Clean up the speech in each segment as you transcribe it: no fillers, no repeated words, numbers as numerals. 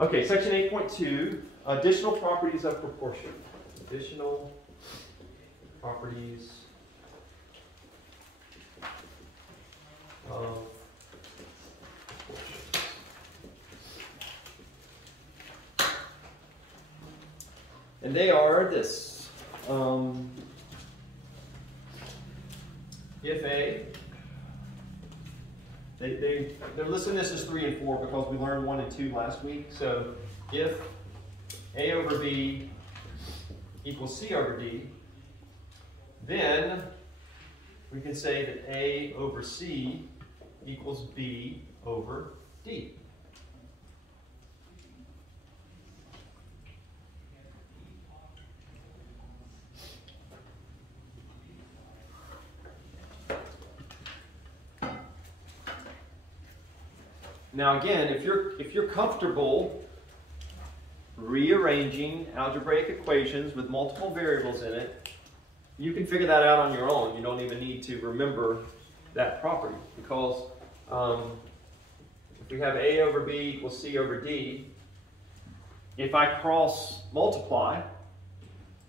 Okay, section 8.2, additional properties of proportion. Additional properties of proportion. And they are this. If A, they're listing this as 3 and 4 because we learned 1 and 2 last week. So if A over B equals C over D, then we can say that A over C equals B over D. Now again, if you're comfortable rearranging algebraic equations with multiple variables in it, you can figure that out on your own. You don't even need to remember that property because if we have A over B equals C over D, if I cross multiply,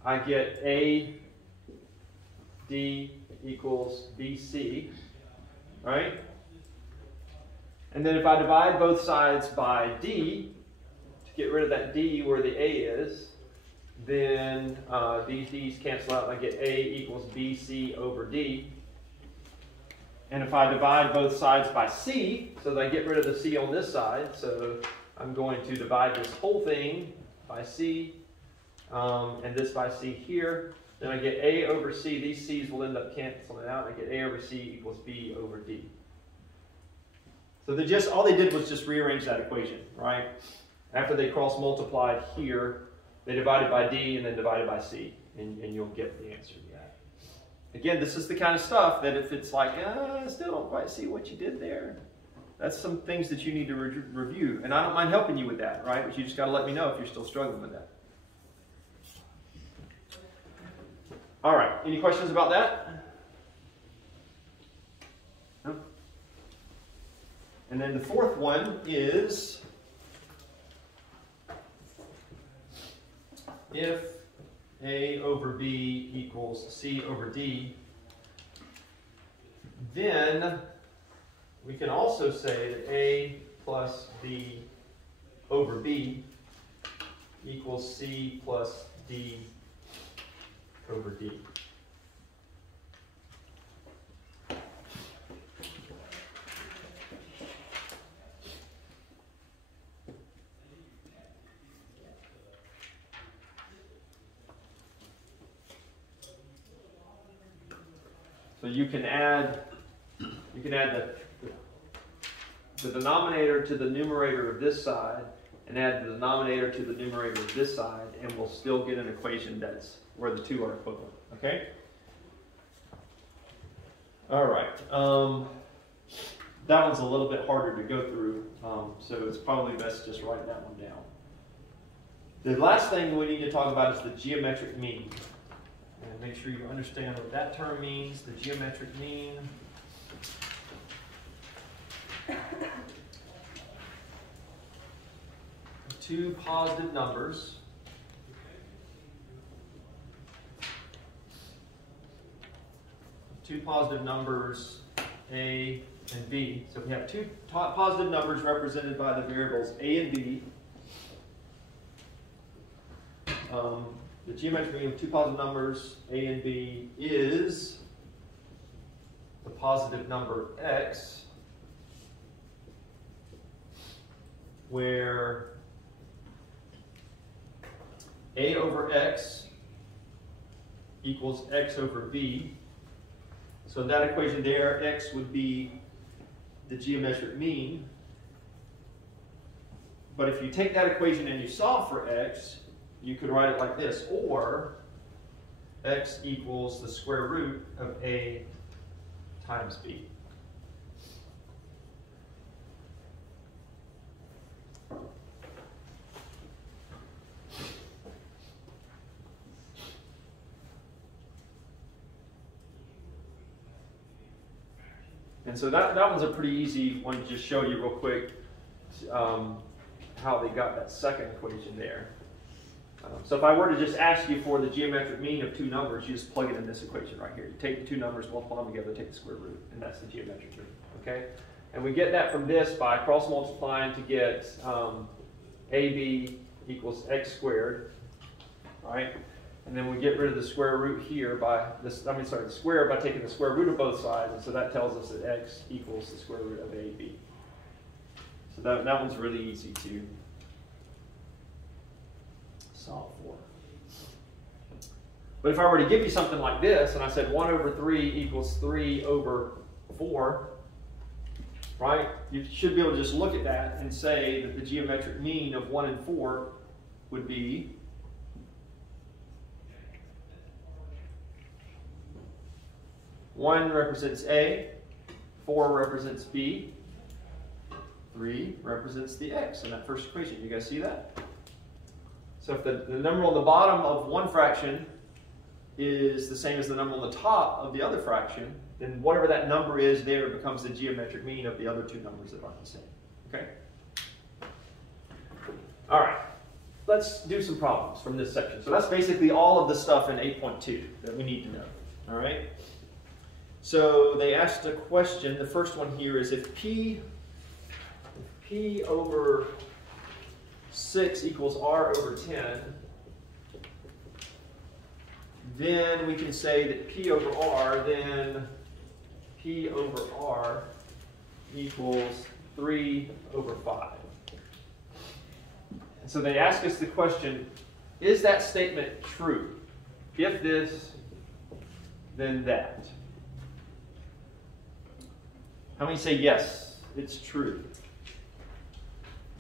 I get A D equals BC, right? And then if I divide both sides by D, to get rid of that D where the A is, then these D's cancel out and I get A equals BC over D. And if I divide both sides by C, so that I get rid of the C on this side, so I'm going to divide this whole thing by C, and this by C here, then I get A over C. These C's will end up canceling out. I get A over C equals B over D. So all they did was just rearrange that equation, right? After they cross multiplied here, they divided by D and then divided by C, and you'll get the answer to that. Again, this is the kind of stuff that if it's like, I still don't quite see what you did there, that's some things that you need to review. And I don't mind helping you with that, right? But you just got to let me know if you're still struggling with that. All right, any questions about that? No? And then the fourth one is if A over B equals C over D, then we can also say that A plus B over B equals C plus D over D. So you can add the denominator to the numerator of this side and add the denominator to the numerator of this side, and we'll still get an equation that's where the two are equivalent. Okay? All right. That one's a little bit harder to go through, so it's probably best just write that one down. The last thing we need to talk about is the geometric mean. And make sure you understand what that term means, the geometric mean. Two positive numbers A and B. So we have two positive numbers represented by the variables A and B. The geometric mean of two positive numbers, A and B, is the positive number x, where A over x equals x over b. So in that equation there, x would be the geometric mean. But if you take that equation and you solve for x, you could write it like this, or x equals the square root of A times B. And so that one's a pretty easy one to just show you real quick how they got that second equation there. So if I were to just ask you for the geometric mean of two numbers, you just plug it in this equation right here. You take the two numbers, multiply them together, take the square root, and that's the geometric mean. Okay? And we get that from this by cross multiplying to get AB equals x squared, right? And then we get rid of the square root here by this, the square by taking the square root of both sides, and so that tells us that x equals the square root of AB. So that one's really easy to solve for. But if I were to give you something like this, and I said 1 over 3 equals 3 over 4, right? You should be able to just look at that and say that the geometric mean of 1 and 4 would be 1 represents A, 4 represents B, 3 represents the x in that first equation. You guys see that? So if the number on the bottom of one fraction is the same as the number on the top of the other fraction, then whatever that number is there becomes the geometric mean of the other two numbers that aren't the same. Okay? All right. Let's do some problems from this section. So that's basically all of the stuff in 8.2 that we need to know. All right? So they asked a question. The first one here is if P over 6 equals R over 10, then we can say that P over R, then P over R equals 3 over 5. And so they ask us the question, is that statement true? If this, then that. How many say yes, it's true?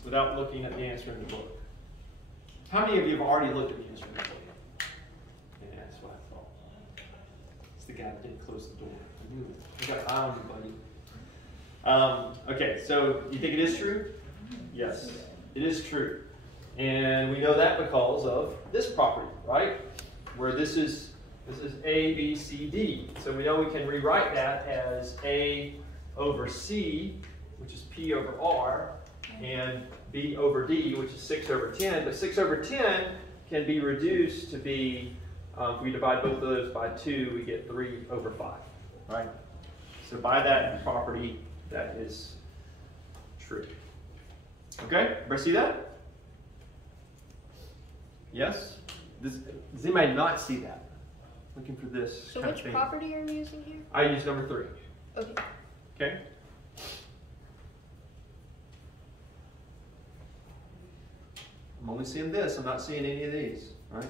Without looking at the answer in the book. How many of you have already looked at the answer in the book? Yeah, that's what I thought. It's the guy that didn't close the door. I knew it. I got an eye on you, buddy. Okay, so you think it is true? Yes, it is true. And we know that because of this property, right? Where this is A, B, C, D. So we know we can rewrite that as A over C, which is P over R, and B over D, which is 6 over 10. But 6 over 10 can be reduced to be, if we divide both of those by 2, we get 3 over 5, right? So by that property, that is true. Okay, everybody see that? Yes? Does anybody not see that? Looking for this So kind which of thing. property are you using here? I use number 3. Okay. Okay? I'm only seeing this. I'm not seeing any of these, right?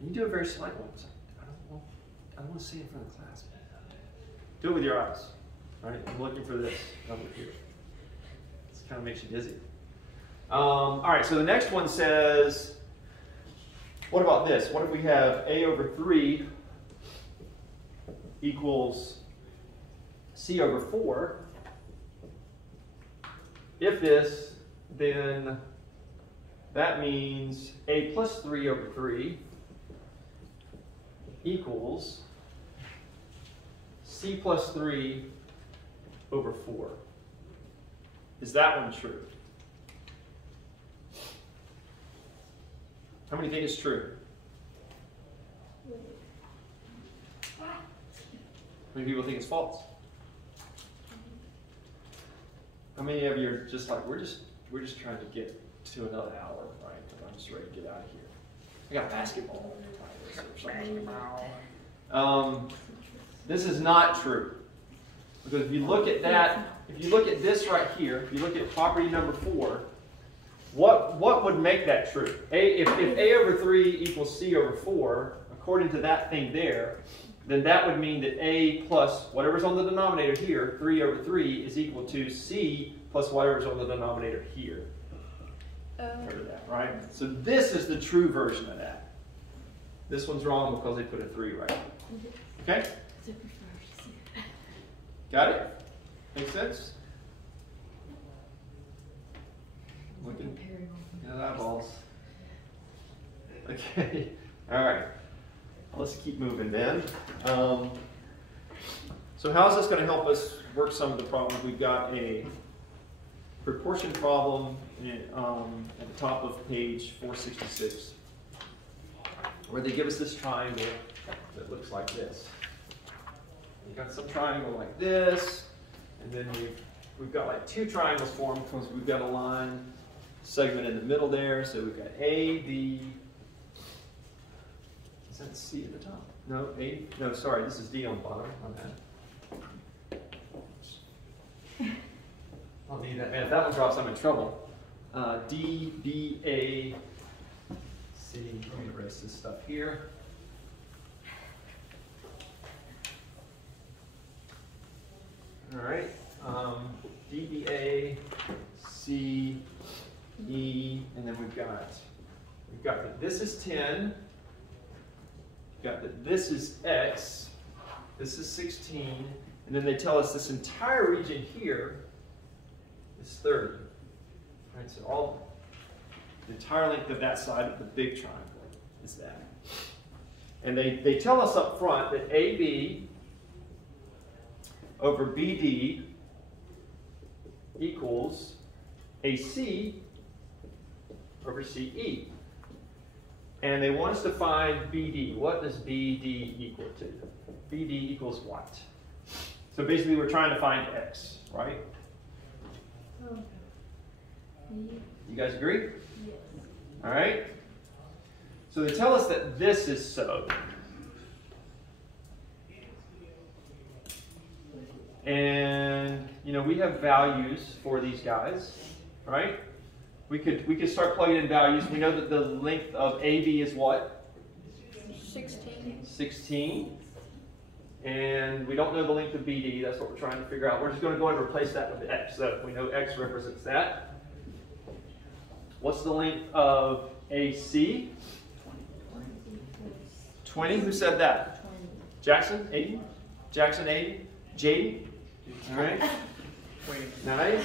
You can do a very slight one. I don't want to see it in front of the class. Do it with your eyes. All right? I'm looking for this number here. This kind of makes you dizzy. All right, so the next one says, what about this? What if we have A over 3 equals C over 4? If this, then that means A plus 3 over 3 equals C plus 3 over 4. Is that one true? How many think it's true? How many people think it's false? How many of you are just like, we're just trying to get to another hour, right? I'm just ready to get out of here. I got basketball or something. This is not true. Because if you look at that, if you look at this right here, if you look at property number 4, what would make that true? If A over 3 equals C over 4, according to that thing there, then that would mean that A plus whatever's on the denominator here, 3 over 3, is equal to C plus whatever's on the denominator here. Remember that, right? So this is the true version of that. This one's wrong because they put a 3 right here. Okay? Got it? Make sense? Looking at eyeballs. Okay. All right. Let's keep moving then. So how is this going to help us work some of the problems? We've got a proportion problem at the top of page 466, where they give us this triangle that looks like this. We've got some triangle like this, and then we've got like two triangles formed because we've got a line segment in the middle there. So we've got A, B. Is that C at the top? No, A. No, sorry, this is D on the bottom. I'll need that. Man, if that one drops, I'm in trouble. D, B, A, C. Let me erase this stuff here. All right. D, B, A, C, E, and then we've got that this is 10. We've got that this is X. This is 16. And then they tell us this entire region here is 30. Right, so the entire length of that side of the big triangle is that. And they tell us up front that AB over BD equals AC over CE. And they want us to find BD. What does BD equal to? BD equals what? So basically we're trying to find X, right? Oh. You guys agree? Yes. All right. So they tell us that this is so. And you know, we have values for these guys, right? We could start plugging in values. We know that the length of AB is what? 16. 16. And we don't know the length of BD. That's what we're trying to figure out. We're just going to go and replace that with X. So we know X represents that. What's the length of AC? 20. Who said that? 20. Jackson? 80? Jackson 80? JD? All right. Nice.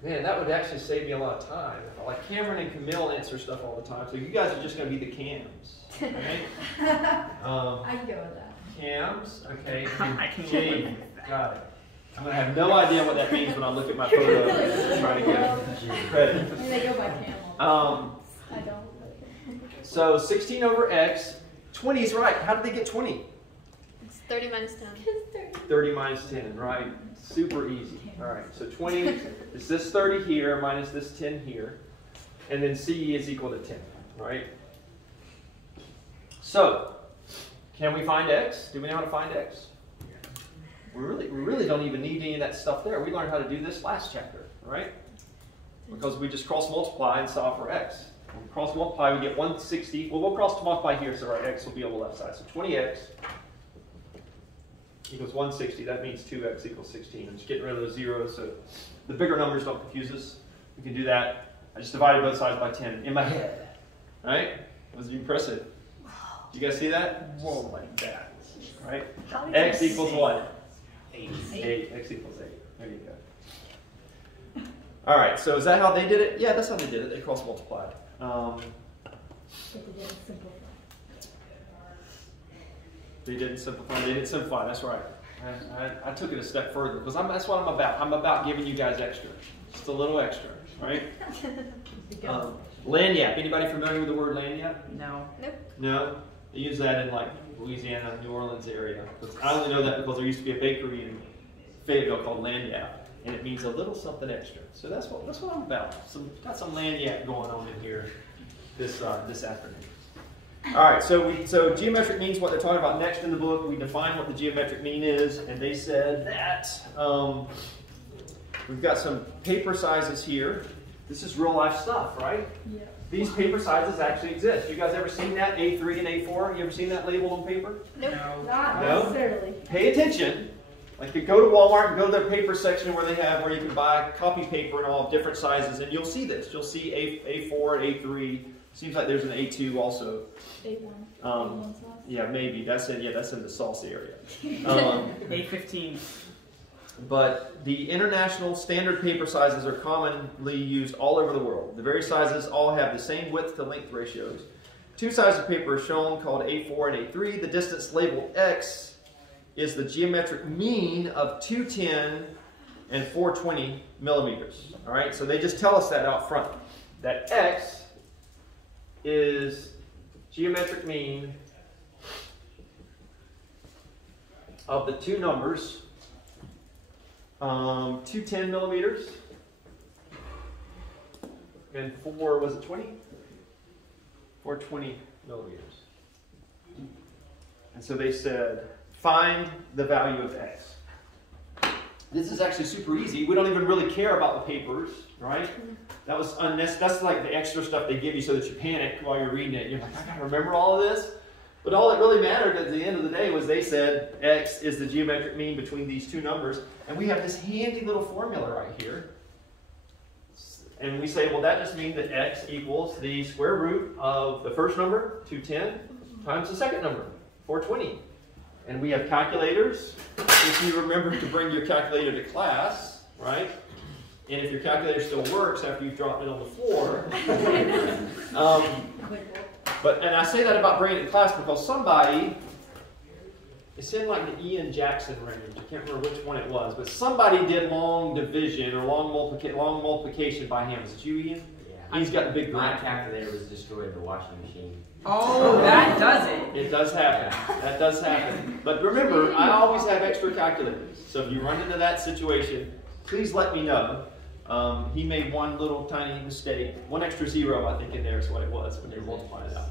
Man, that would actually save me a lot of time. Like Cameron and Camille answer stuff all the time, so you guys are just going to be the cams. Right? I can go with that. Cams, okay. I can JD, got it. I'm going to have no idea what that means when I look at my photo and try to get credit. I mean, they go by camel. I don't. So 16 over X. 20 is right. How did they get 20? It's 30 minus 10. 30 minus 10, right? Super easy. All right, so 20 is this 30 here minus this 10 here. And then CE is equal to 10, right? So, can we find X? Do we know how to find X? We really don't even need any of that stuff there. We learned how to do this last chapter, right? Because we just cross multiply and solve for X. When we cross multiply, we get 160. Well, we'll cross multiply here, so our X will be on the left side. So 20X equals 160. That means 2X equals 16. I'm just getting rid of those zeros so the bigger numbers don't confuse us. We can do that. I just divided both sides by 10 in my head. Right? Was it impressive? Did you guys see that? Whoa, like that. Right? X equals what? 8. X equals 8. There you go. All right, so is that how they did it? Yeah, that's how they did it. They cross multiplied. They didn't simplify. They didn't simplify. That's right. I took it a step further because that's what I'm about. I'm about giving you guys extra, just a little extra, right? Lagniappe. Anybody familiar with the word lagniappe? No. Nope. No. They use that in like Louisiana, New Orleans area. I only know that because there used to be a bakery in Fayetteville called Lagniappe, and it means a little something extra. So that's what I'm about. Got some lagniappe going on in here this afternoon. All right, so geometric mean is what they're talking about next in the book. We define what the geometric mean is, and they said that we've got some paper sizes here. This is real life stuff, right? Yeah. These paper sizes actually exist. You guys ever seen that? A3 and A4? You ever seen that labeled on paper? Nope. Not No? necessarily. Pay attention. Like you go to Walmart and go to their paper section where you can buy copy paper in all different sizes, and you'll see this. You'll see A4, A3. Seems like there's an A2 also. A1. Um, A1 sauce. Yeah, maybe. That's in the sauce area. A15. But the international standard paper sizes are commonly used all over the world. The various sizes all have the same width to length ratios. Two sizes of paper are shown called A4 and A3. The distance labeled X is the geometric mean of 210 and 420 millimeters. All right, so they just tell us that out front, that x is geometric mean of the two numbers, 210 millimeters and 420 millimeters. And so they said, find the value of x. This is actually super easy. We don't even really care about the papers, right? That was that's like the extra stuff they give you so that you panic while you're reading it. You're like, I gotta remember all of this. But all that really mattered at the end of the day was they said x is the geometric mean between these two numbers. And we have this handy little formula right here. And we say, well, that just means that x equals the square root of the first number, 210, times the second number, 420. And we have calculators. If you remember to bring your calculator to class, right? And if your calculator still works after you've dropped it on the floor. And I say that about bringing it to class because somebody, it's in like the Ian Jackson range. I can't remember which one it was, but somebody did long division or long multiplication by hand. Was it you, Ian? Yeah. He's got the big My brain. calculator was destroyed in the washing machine. Oh, that does it. It does happen. That does happen. But remember, I always have extra calculators. So if you run into that situation, please let me know. He made one little tiny mistake. One extra zero, I think, in there is what it was when you were multiplying it out.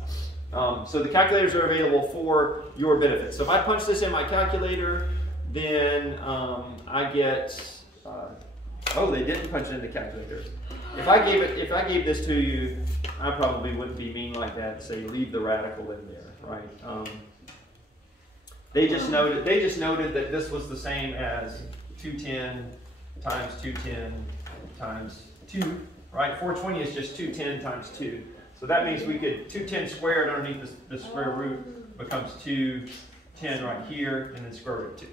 So the calculators are available for your benefit. So if I punch this in my calculator, then I get, oh, they didn't punch it in the calculator. If I gave this to you, I probably wouldn't be mean like that and say leave the radical in there, right? They just noted that this was the same as 210 times 210 times 2, right? 420 is just 210 times 2. So that means we could 210 squared underneath the square root becomes 210 right here, and then square root of 2.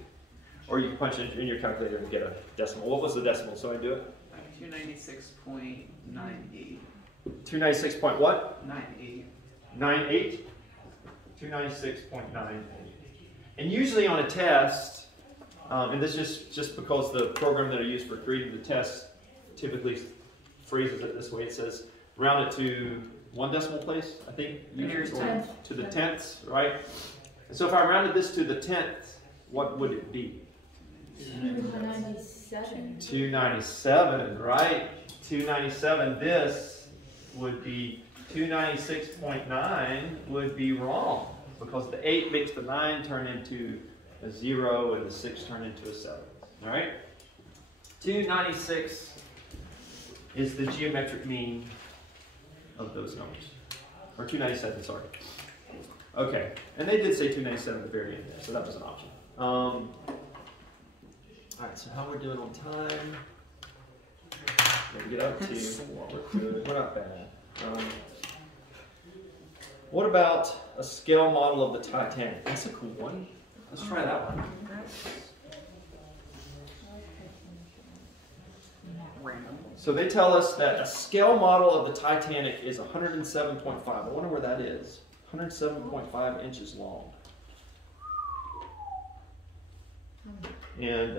Or you can punch it in your calculator and get a decimal. What was the decimal? So I do it. 296.98. 296 point what? 98. 98. 296.98. And usually on a test, and this is just because the program that I use for creating the test typically phrases it this way. It says round it to one decimal place, I think, usually, or to the tenths, right? And so if I rounded this to the tenth, what would it be? 297. 297, right? 297. This would be 296.9 would be wrong because the 8 makes the 9 turn into a 0 and the 6 turn into a 7. All right? 296 is the geometric mean of those numbers. Or 297, sorry. Okay, and they did say 297 at the very end there, so that was an option. All right, so how we're doing on time? Maybe get up to we're good. We're not bad. What about a scale model of the Titanic? That's a cool one. Let's try that one. Random. So they tell us that a scale model of the Titanic is 107.5. I wonder where that is. 107.5 inches long. And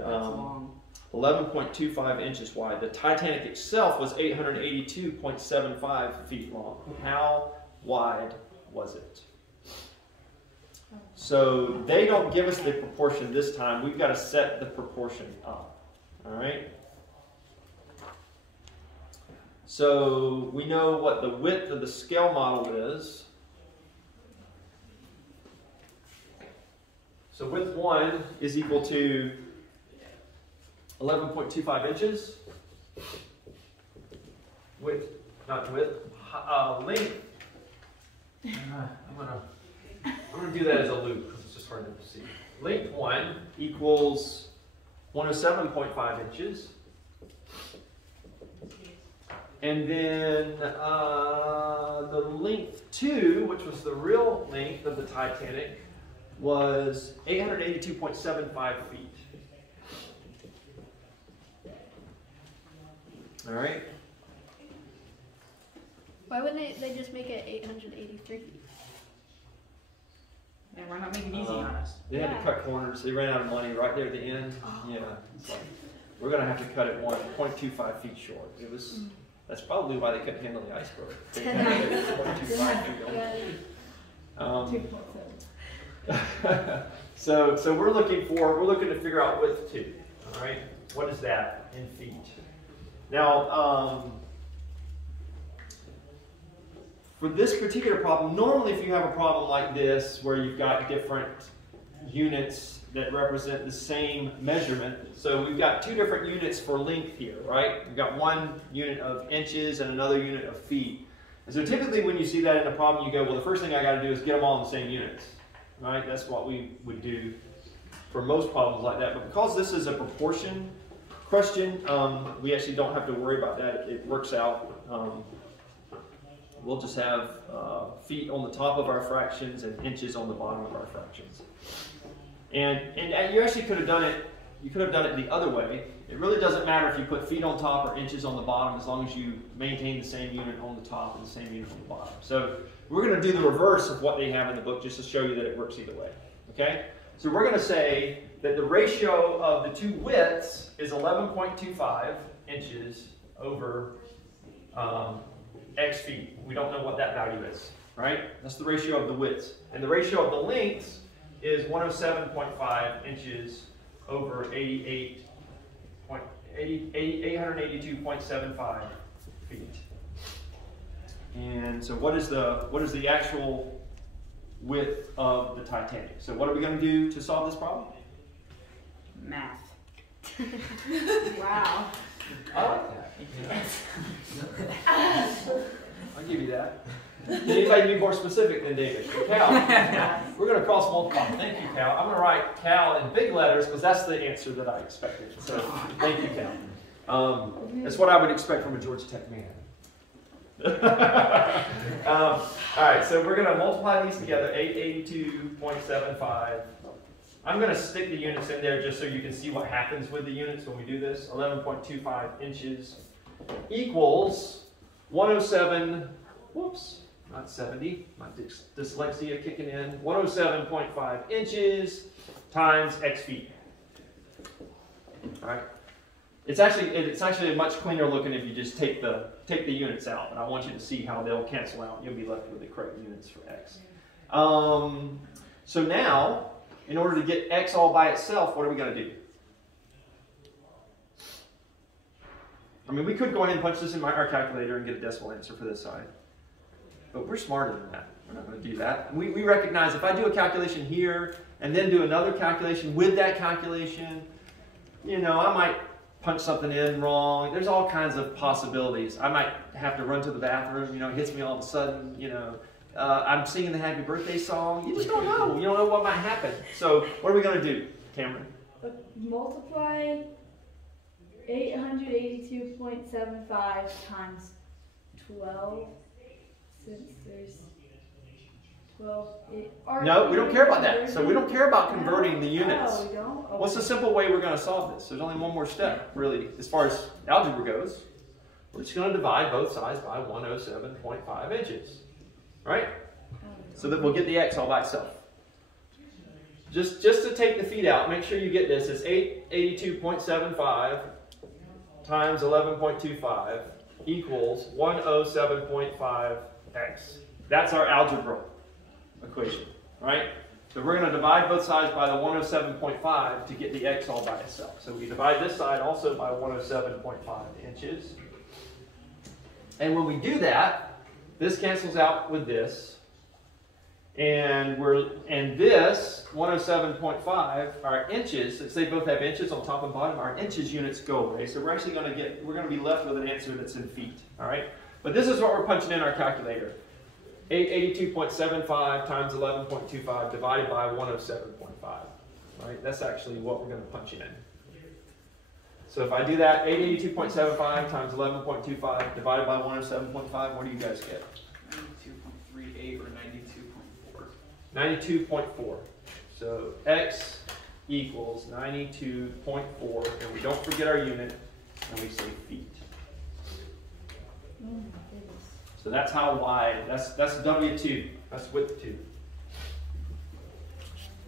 11.25 inches wide. The Titanic itself was 882.75 feet long. How wide was it? So they don't give us the proportion this time. We've got to set the proportion up. All right? So we know what the width of the scale model is. So width 1 is equal to 11.25 inches. Width, not width, length. I'm gonna do that as a loop because it's just hard to see. Length 1 equals 107.5 inches. And then the length 2, which was the real length of the Titanic, was 882.75 feet. All right. Why wouldn't they just make it 883 feet? Yeah, why not make it easy on us? They had to cut corners. They ran out of money right there at the end. Oh. Yeah. It's like, we're going to have to cut it 0.25 feet short. That's probably why they couldn't handle the iceberg. They had it 0.25 feet long. So we're looking to figure out width 2. All right, what is that in feet? Now, for this particular problem, normally if you have a problem like this where you've got different units that represent the same measurement, so we've got 2 different units for length here, right? We've got 1 unit of inches and another unit of feet. And so typically when you see that in a problem, you go, well, the first thing I got to do is get them all in the same units, right? That's what we would do for most problems like that. But because this is a proportion question, we actually don't have to worry about that. It works out. We'll just have feet on the top of our fractions and inches on the bottom of our fractions. And you actually could have done it. You could have done it the other way. It really doesn't matter if you put feet on top or inches on the bottom, as long as you maintain the same unit on the top and the same unit on the bottom. So we're going to do the reverse of what they have in the book, just to show you that it works either way. Okay? So we're going to say that the ratio of the 2 widths is 11.25 inches over x feet. We don't know what that value is, right? That's the ratio of the widths. And the ratio of the lengths is 107.5 inches over 882.75 feet. And so what is the actual width of the Titanic? So what are we going to do to solve this problem? Math. Wow. I like that. I'll give you that. Anybody be more specific than David? Cal, we're going to cross multiply. Thank you, Cal. I'm going to write Cal in big letters because that's the answer that I expected. So thank you, Cal. That's what I would expect from a Georgia Tech man. All right, so we're going to multiply these together. 882.75. I'm going to stick the units in there just so you can see what happens with the units when we do this. 11.25 inches equals 107, whoops, not 70, my dyslexia kicking in, 107.5 inches times x feet. All right. It's actually much cleaner looking if you just take the units out, and I want you to see how they'll cancel out. You'll be left with the correct units for x. So now, in order to get x all by itself, what are we going to do? I mean, we could go ahead and punch this in our calculator and get a decimal answer for this side. But we're smarter than that. We're not going to do that. We recognize if I do a calculation here and then do another calculation with that calculation, you know, I might punch something in wrong. There's all kinds of possibilities. I might have to run to the bathroom, you know, it hits me all of a sudden, you know. I'm singing the happy birthday song. You just don't know. You don't know what might happen. So what are we going to do, Cameron? Multiply 882.75 times 12, since there's 12. No, we don't care about that. So we don't care about converting the units. Oh, we don't? Okay. What's the simple way we're going to solve this? There's only one more step, really, as far as algebra goes. We're just going to divide both sides by 107.5 inches. Right? So that we'll get the x all by itself. Just to take the feet out, make sure you get this. It's 882.75 times 11.25 equals 107.5x. That's our algebra equation. Right? So we're going to divide both sides by the 107.5 to get the x all by itself. So we divide this side also by 107.5 inches. And when we do that, this cancels out with this, and this 107.5, our inches, since they both have inches on top and bottom, our inches units go away. So we're actually going to be left with an answer that's in feet. All right, but this is what we're punching in our calculator: 882.75 times 11.25 divided by 107.5. All right, that's actually what we're going to punch in. So if I do that, 882.75 times 11.25 divided by 107.5, what do you guys get? 92.38 or 92.4. 92.4. So x equals 92.4, and we don't forget our unit, and we say feet. So that's how wide, that's W2, that's width 2.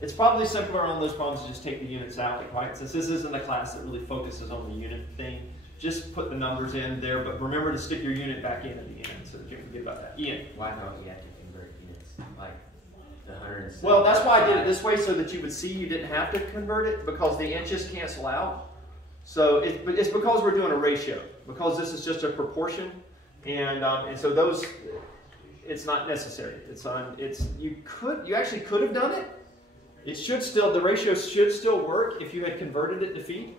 It's probably simpler on those problems to just take the units out, right? Since this isn't a class that really focuses on the unit thing, just put the numbers in there, but remember to stick your unit back in at the end so that you can forget about that. Ian? Why don't you have to convert units? Like the 100. Well, that's why I did it this way, so that you would see you didn't have to convert it, because the inches cancel out. So it's because we're doing a ratio, because this is just a proportion, and so those, it's not necessary. You actually could have done it. The ratio should still work if you had converted it to feet.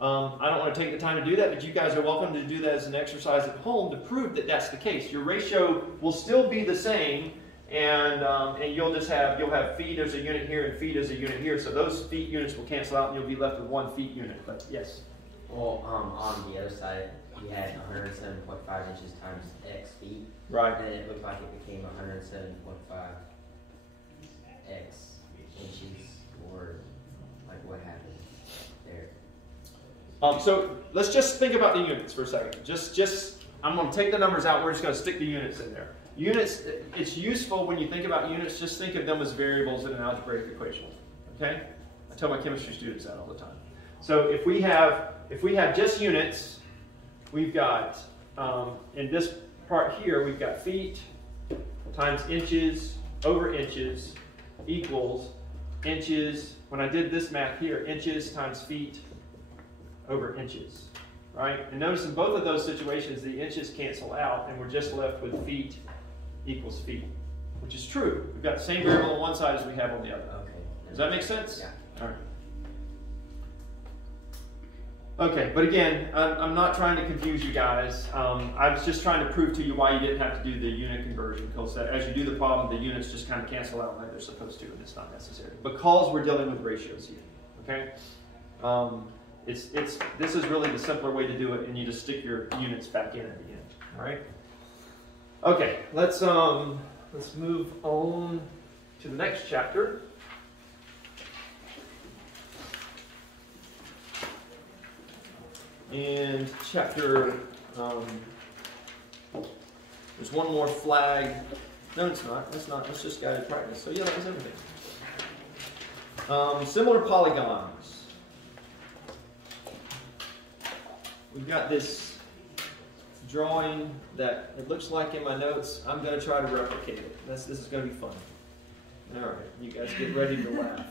I don't want to take the time to do that, but you guys are welcome to do that as an exercise at home to prove that that's the case. Your ratio will still be the same, and you'll have feet as a unit here and feet as a unit here. So those feet units will cancel out, and you'll be left with one feet unit. But yes. Well, on the other side, we had 107.5 inches times x feet. Right. And it looked like it became 107.5 x inches, or like what happened there? So let's just think about the units for a second. I'm going to take the numbers out. We're just going to stick the units in there. Units, it's useful when you think about units, just think of them as variables in an algebraic equation. Okay? I tell my chemistry students that all the time. So if we have just units, we've got, in this part here, we've got feet times inches over inches equals inches. When I did this math here, inches times feet over inches, right? And notice in both of those situations, the inches cancel out, and we're just left with feet equals feet, which is true. We've got the same variable on one side as we have on the other. Okay. Does that make sense? Yeah. All right. Okay, but again, I'm not trying to confuse you guys. I was just trying to prove to you why you didn't have to do the unit conversion, because as you do the problem, the units just kind of cancel out like they're supposed to, and it's not necessary. Because we're dealing with ratios here, okay? This is really the simpler way to do it, and you just stick your units back in at the end, all right? Okay, let's move on to the next chapter. And chapter, there's one more flag. No, it's not. It's not. It's just guided practice. So yeah, that was everything. Similar polygons. We've got this drawing that it looks like in my notes. I'm going to try to replicate it. This is going to be fun. All right, you guys get ready to laugh.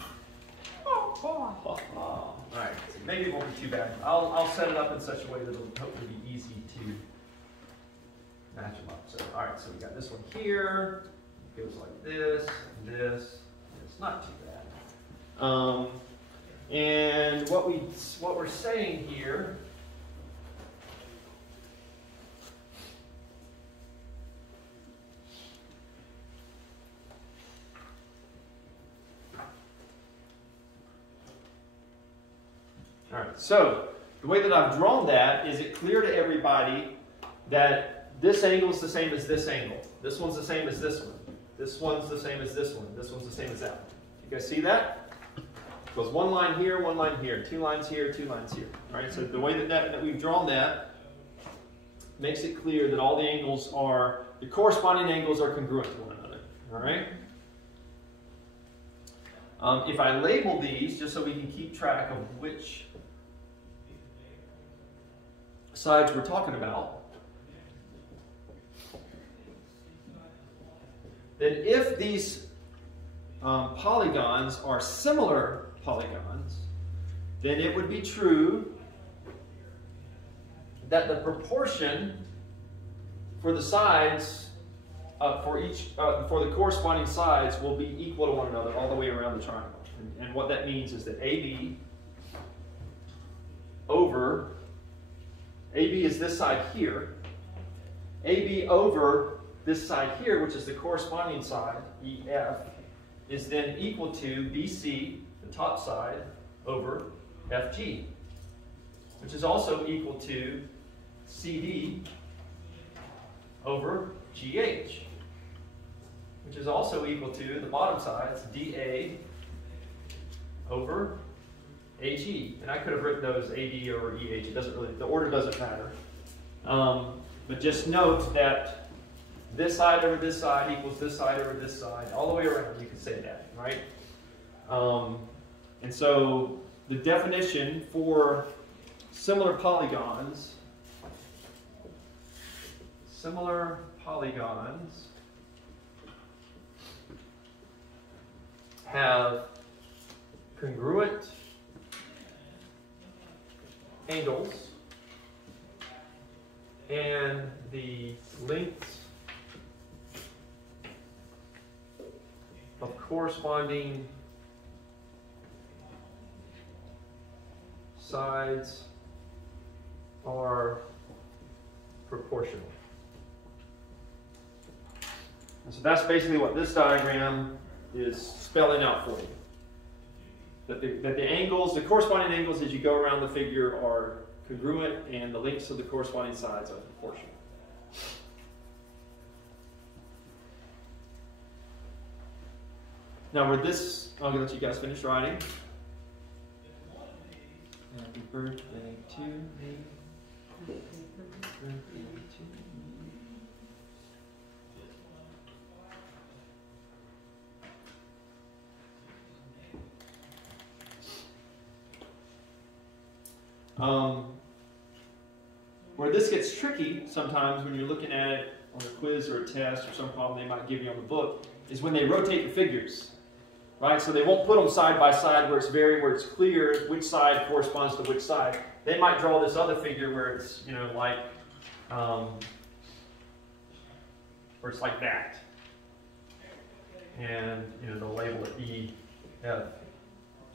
All right, maybe it won't be too bad. I'll set it up in such a way that it'll hopefully be easy to match them up. So, all right, so we got this one here. It goes like this, and this. It's not too bad. And what we're saying here . All right, so the way that I've drawn that, is it clear to everybody that this angle is the same as this angle? This one's the same as this one. This one's the same as this one. This one's the same as that one. You guys see that? It goes one line here, 2 lines here, 2 lines here. All right, so the way that we've drawn that makes it clear that all the angles are, the corresponding angles are congruent to one another. All right? If I label these, just so we can keep track of which sides we're talking about, then if these polygons are similar polygons, then it would be true that the proportion for the sides for the corresponding sides will be equal to one another all the way around the triangle. And what that means is that AB is this side here. AB over this side here, which is the corresponding side, EF, is then equal to BC, the top side, over FG, which is also equal to CD over GH, which is also equal to the bottom side, it's DA over AG. And I could have written those AD over EH. It doesn't really, the order doesn't matter. But just note that this side over this side equals this side over this side. All the way around, you could say that, right? And so the definition for similar polygons have congruent angles and the lengths of corresponding sides are proportional. And so that's basically what this diagram is spelling out for you. That the angles, the corresponding angles as you go around the figure are congruent and the lengths of the corresponding sides are proportional. Now with this, I'll let you guys finish writing. Happy birthday to me. Happy birthday to me. Where this gets tricky sometimes when you're looking at it on a quiz or a test or some problem they might give you on the book is when they rotate the figures, right? So they won't put them side by side where it's clear which side corresponds to which side. They might draw this other figure where it's, you know, like, where it's like that. And, you know, they'll label it E, F,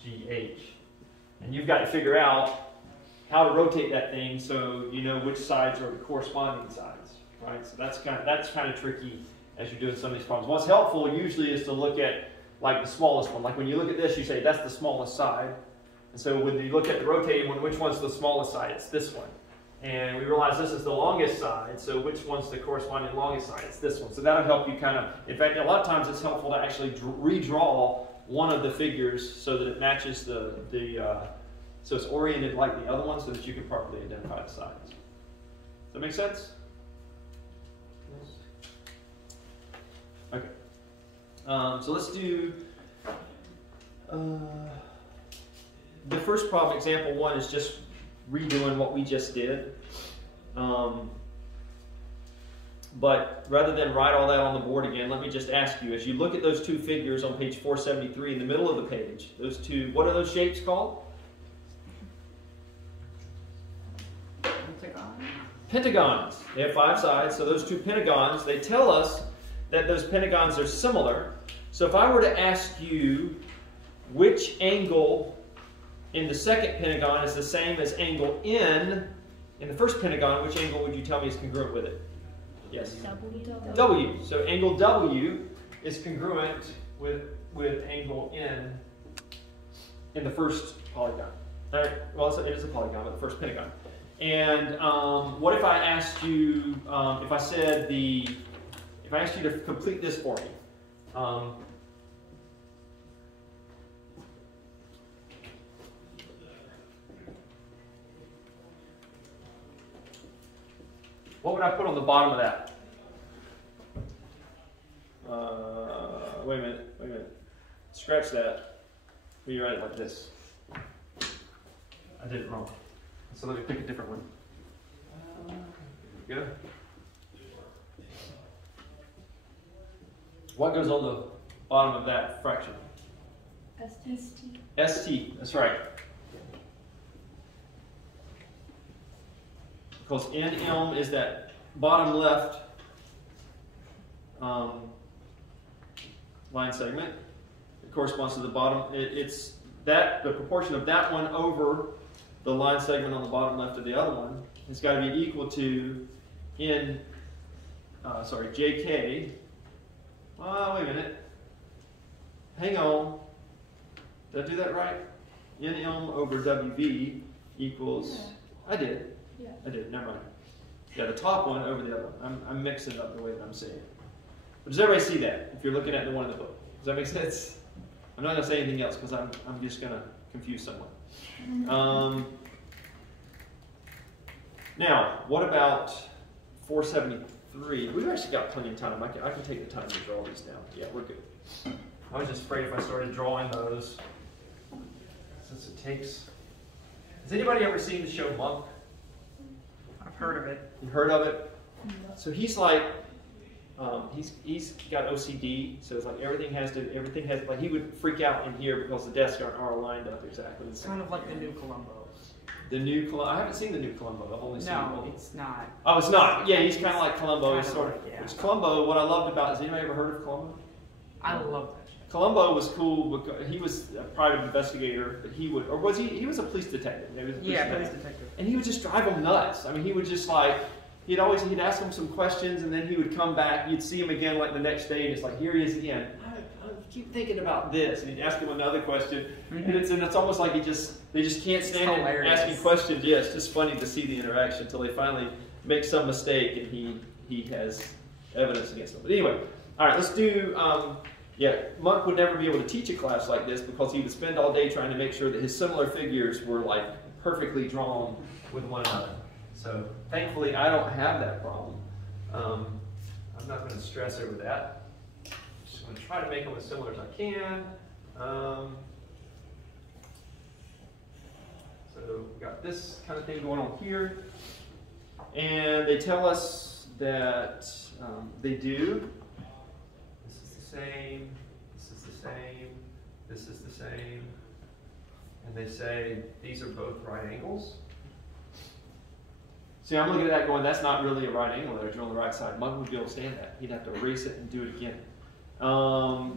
G, H. And you've got to figure out how to rotate that thing so you know which sides are the corresponding sides, right? So that's kind of tricky as you're doing some of these problems. What's helpful usually is to look at like the smallest one. Like when you look at this, you say that's the smallest side. And so when you look at the rotating one, which one's the smallest side? It's this one. And we realize this is the longest side, so which one's the corresponding longest side? It's this one. So that'll help you kind of, in fact, a lot of times it's helpful to actually redraw one of the figures so that it matches so it's oriented like the other one so that you can properly identify the sides. Does that make sense? Okay. So let's do the first problem, example 1, is just redoing what we just did. But rather than write all that on the board again, let me just ask you, as you look at those two figures on page 473 in the middle of the page, those two, what are those shapes called? Pentagons. They have 5 sides, so those two pentagons, they tell us that those pentagons are similar. So if I were to ask you which angle in the second pentagon is the same as angle N in the first pentagon, which angle would you tell me is congruent with it? Yes? W. So angle W is congruent with angle N in the first polygon. All right, well, it is a polygon, but the first pentagon. And what if I asked you, if I asked you to complete this for me? What would I put on the bottom of that? Wait a minute. Scratch that. You write it like this. I did it wrong. So let me pick a different one. There we go. What goes on the bottom of that fraction? ST. ST, that's right. Because NM is that bottom left line segment. It corresponds to the bottom. It's the proportion of that one over the line segment on the bottom left of the other one has got to be equal to JK. Wait a minute. Hang on. Did I do that right? NM over WV equals, yeah. I did. Yeah. I did, never mind. Yeah, the top one over the other one. I'm mixing up the way that I'm saying it. But does everybody see that if you're looking at the one in the book? Does that make sense? I'm not going to say anything else because I'm just going to confuse someone. Now, what about 473? We've actually got plenty of time. I can take the time to draw these down. Yeah, we're good. I was just afraid if I started drawing those, since it takes. Has anybody ever seen the show Monk? I've heard of it. You heard of it? So he's like, he's got OCD, so it's like everything has like he would freak out in here because the desks aren't aligned up exactly the It's same. kind of like the new Columbo. The new Columbo. I haven't seen the new Columbo. I've only seen No, one. it's not. Oh, it's not. Yeah, he's kind of like Columbo. Kinda He's sort of. like, yeah. Which Columbo? What I loved about has anybody ever heard of Columbo? I love that show. Columbo was cool because he was a private investigator, but he would, or was he? He was a police detective. He was a Yeah, police police detective. and he would just drive them nuts. I mean, he would just like, he'd ask him some questions, and then he would come back. You'd see him again like the next day, and it's like, here he is again. I keep thinking about this, and he'd ask him another question, and it's almost like they just can't stand it hilarious. asking questions. Yeah, it's just funny to see the interaction until they finally make some mistake, and he has evidence against them. But anyway, all right, let's do. Yeah, Monk would never be able to teach a class like this because he would spend all day trying to make sure that his similar figures were like perfectly drawn with one another. So thankfully, I don't have that problem. I'm not going to stress over that. I'm just going to try to make them as similar as I can. So we've got this kind of thing going on here. And they tell us that they do. This is the same, this is the same, this is the same. And they say these are both right angles. See, I'm looking at that going, that's not really a right angle there, it's on the right side. Monk would be able to stand that. He'd have to erase it and do it again.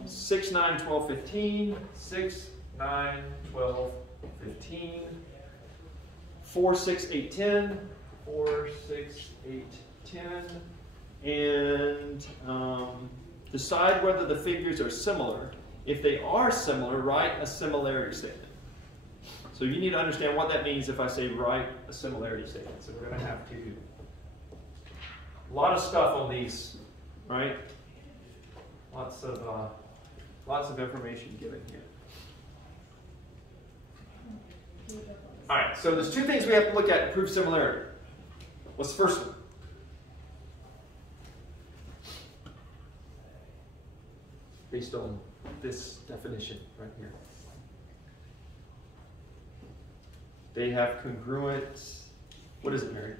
6, 9, 12, 15. 6, 9, 12, 15. 4, 6, 8, 10. 4, 6, 8, 10. And decide whether the figures are similar. If they are similar, write a similarity statement. So you need to understand what that means if I say write a similarity statement. So we're going to have to do a lot of stuff on these, right? Lots of information given here. All right, so there's two things we have to look at to prove similarity. What's the first one? Based on this definition right here. They have congruent, what is it, Mary?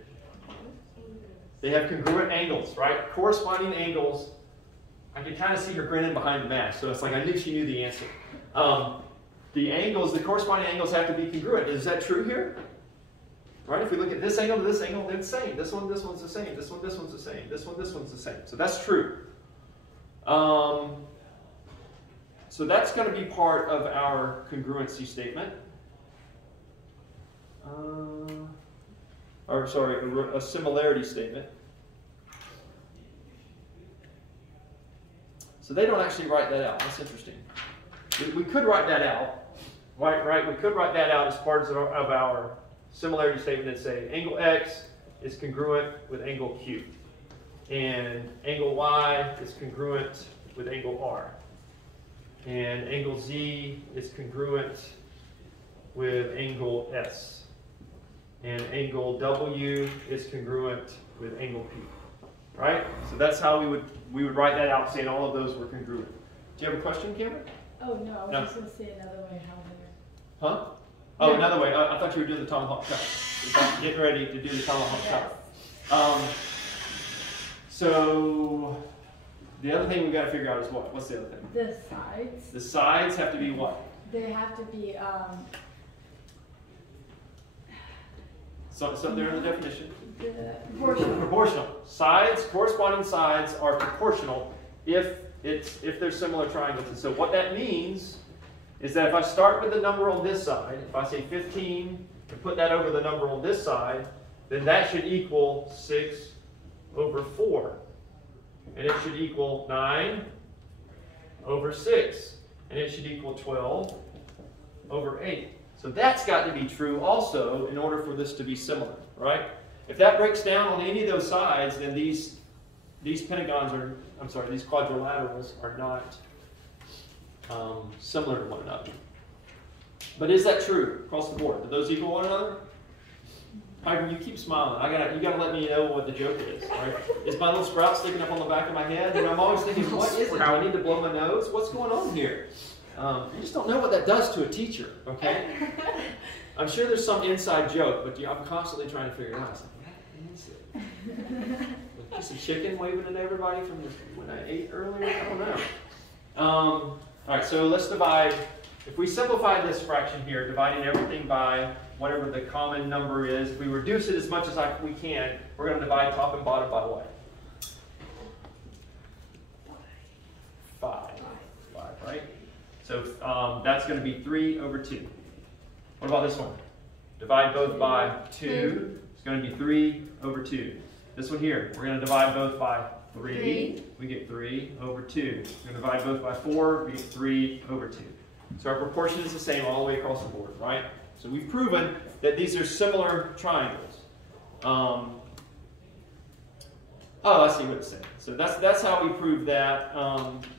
They have congruent angles, right? Corresponding angles. I can kind of see her grinning behind the mask, so it's like I knew she knew the answer. The angles, the corresponding angles have to be congruent. Is that true here? Right? If we look at this angle to this angle, they're the same. This one's the same. This one's the same. This one's the same. So that's true. So that's going to be part of our congruency statement. Or sorry, a similarity statement. So they don't actually write that out. That's interesting. We could write that out, right? We could write that out as part of our similarity statement and say angle X is congruent with angle Q, and angle Y is congruent with angle R, and angle Z is congruent with angle S, and angle W is congruent with angle P, right? So that's how we would write that out, saying all of those were congruent. Do you have a question, Cameron? Oh, no, I was No. just going to say another way how they're... Huh? Oh, Yeah. another way. I thought you were doing the tomahawk chop. Getting ready to do the tomahawk chop. So the other thing we got to figure out is what? What's the other thing? The sides, The sides have to be what? they have to be, So there in the definition. proportional. Proportional. Sides, corresponding sides are proportional if they're similar triangles. And so what that means is that if I start with the number on this side, if I say 15 and put that over the number on this side, then that should equal 6 over 4. And it should equal 9 over 6. And it should equal 12 over 8. So that's got to be true also in order for this to be similar, right? If that breaks down on any of those sides, then these pentagons are, these quadrilaterals are not similar to one another. But is that true across the board? Do those equal one another? Piper, you keep smiling. You gotta let me know what the joke is, right? Is my little sprout sticking up on the back of my head? And I'm always thinking, what is it? Do I need to blow my nose? What's going on here? You just don't know what that does to a teacher, okay? I'm sure there's some inside joke, but I'm constantly trying to figure it out. I was like, what is it? Just a chicken waving at everybody from when I ate earlier? I don't know. All right, so let's divide. If we simplify this fraction here, dividing everything by whatever the common number is, if we reduce it as much as we can, we're going to divide top and bottom by what? 5. 5, right? So that's going to be 3 over 2. What about this one? Divide both by 2. It's going to be 3 over 2. This one here, we're going to divide both by 3. We get 3 over 2. We're going to divide both by 4. We get 3 over 2. So our proportion is the same all the way across the board, right? So we've proven that these are similar triangles. Oh, I see what it's saying. So that's how we prove that.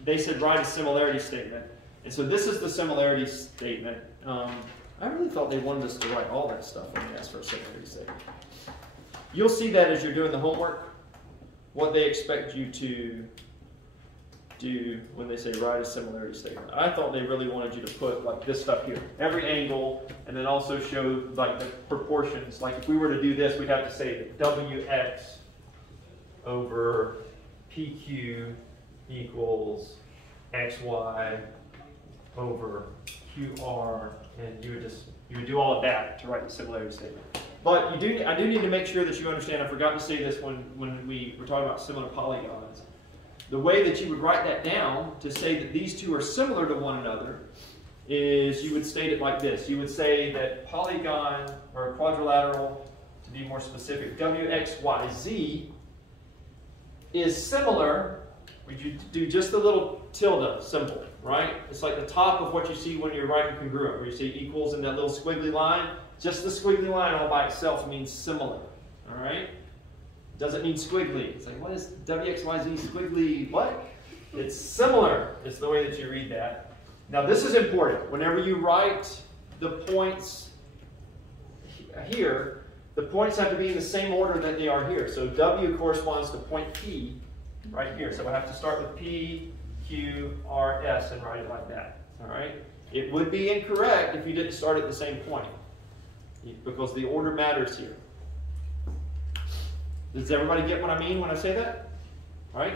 They said write a similarity statement. And so this is the similarity statement. I really thought they wanted us to write all that stuff when they asked for a similarity statement. You'll see that as you're doing the homework, what they expect you to do when they say write a similarity statement. I thought they really wanted you to put like this stuff here, every angle, and then also show like the proportions. Like if we were to do this, we'd have to say that WX over PQ equals XY over QR, and you would do all of that to write the similarity statement. But I do need to make sure that you understand, I forgot to say this when we were talking about similar polygons. The way that you would write that down to say that these two are similar to one another is you would state it like this. You would say that polygon, or quadrilateral, to be more specific, WXYZ is similar. You do just a little tilde symbol, right? It's like the top of what you see when you're writing congruent, where you see equals in that little squiggly line. Just the squiggly line all by itself means similar, all right? Doesn't mean squiggly. It's like, what is WXYZ squiggly? What? It's similar. It's the way that you read that. Now this is important. Whenever you write the points here, the points have to be in the same order that they are here. So W corresponds to point P right here. So I have to start with P, Q, R, S and write it like that. All right? It would be incorrect if you didn't start at the same point, because the order matters here. Does everybody get what I mean when I say that? Right?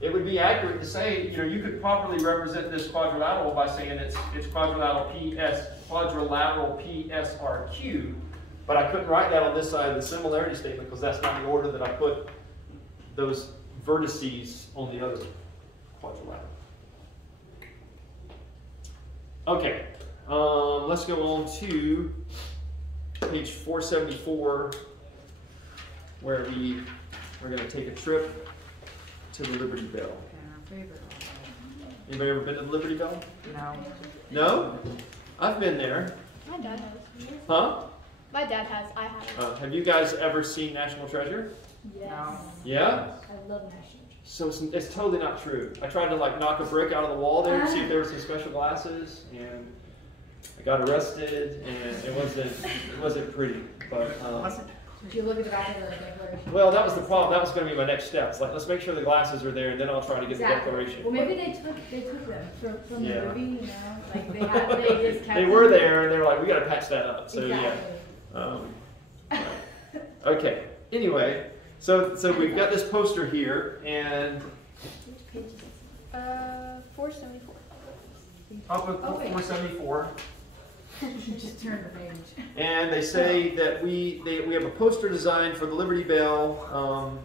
It would be accurate to say, you could properly represent this quadrilateral by saying it's quadrilateral PSRQ, but I couldn't write that on this side of the similarity statement because that's not the order that I put those vertices on the other quadrilateral. Okay, let's go on to page 474, where we're going to take a trip to the Liberty Bell. Anybody ever been to the Liberty Bell? No. No? I've been there. My dad has. Huh? My dad has. I haven't. Have you guys ever seen National Treasure? Yes. No. Yeah? I love National Treasure. So it's totally not true. I tried to knock a brick out of the wall there to see if there were some special glasses, and I got arrested, and it wasn't pretty. But Did you look at the back of the declaration? well, that was the problem. That was going to be my next step. It's like, let's make sure the glasses are there, and then I'll try to get the declaration. Well, maybe they took them from the Yeah. movie, Like they just kept They were there, and they were like, we got to patch that up. So exactly. yeah. Okay. Anyway, so we've got this poster here, and Which page is this? 474. up with Okay. 474. Just turn the page. And they say that we have a poster design for the Liberty Bell.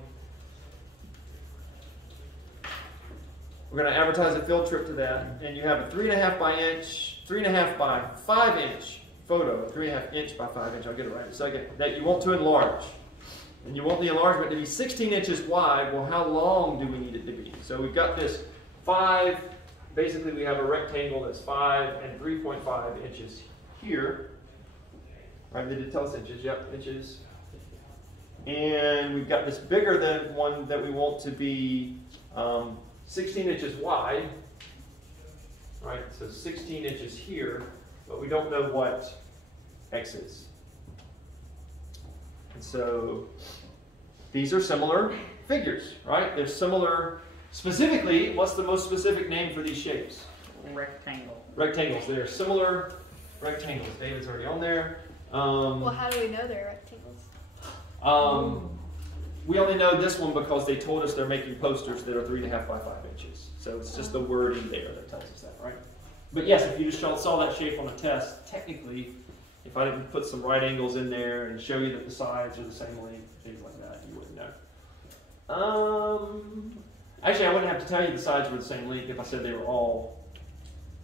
We're going to advertise a field trip to that, and you have a 3.5 by 5 inch photo, 3.5 inch by 5 inch. I'll get it right in a second. That you want to enlarge, and you want the enlargement to be 16 inches wide. Well, how long do we need it to be? So we've got this 5. Basically, we have a rectangle that's 5 and 3.5 inches here. Right, they did tell us inches. Yep, inches. And we've got this bigger than one that we want to be 16 inches wide. Right, so 16 inches here, but we don't know what x is. And so these are similar figures, right? They're similar. Specifically, what's the most specific name for these shapes? Rectangle. Rectangles. They're similar rectangles. David's already on there. Well, how do we know they're rectangles? We only know this one because they told us they're making posters that are 3.5 by 5 inches. So it's just the wording there that tells us that, right? But yes, if you just saw that shape on a test, technically, if I didn't put some right angles in there and show you that the sides are the same length, things like that, you wouldn't know. Actually, I wouldn't have to tell you the sides were the same length if I said they were all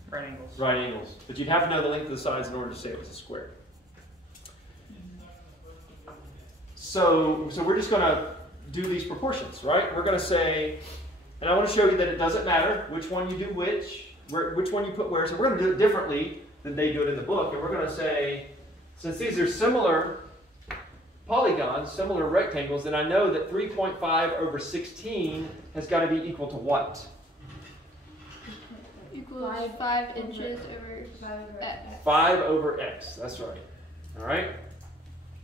Right angles. right angles. But you'd have to know the length of the sides in order to say it was a square. So we're just going to do these proportions, right? We're going to say, and I want to show you that it doesn't matter which one you do which one you put where. So we're going to do it differently than they do it in the book. And we're going to say, since these are similar polygons, similar rectangles, then I know that 3.5 over 16 has got to be equal to what? Equals 5 inches over x. 5 over x. That's right. All right?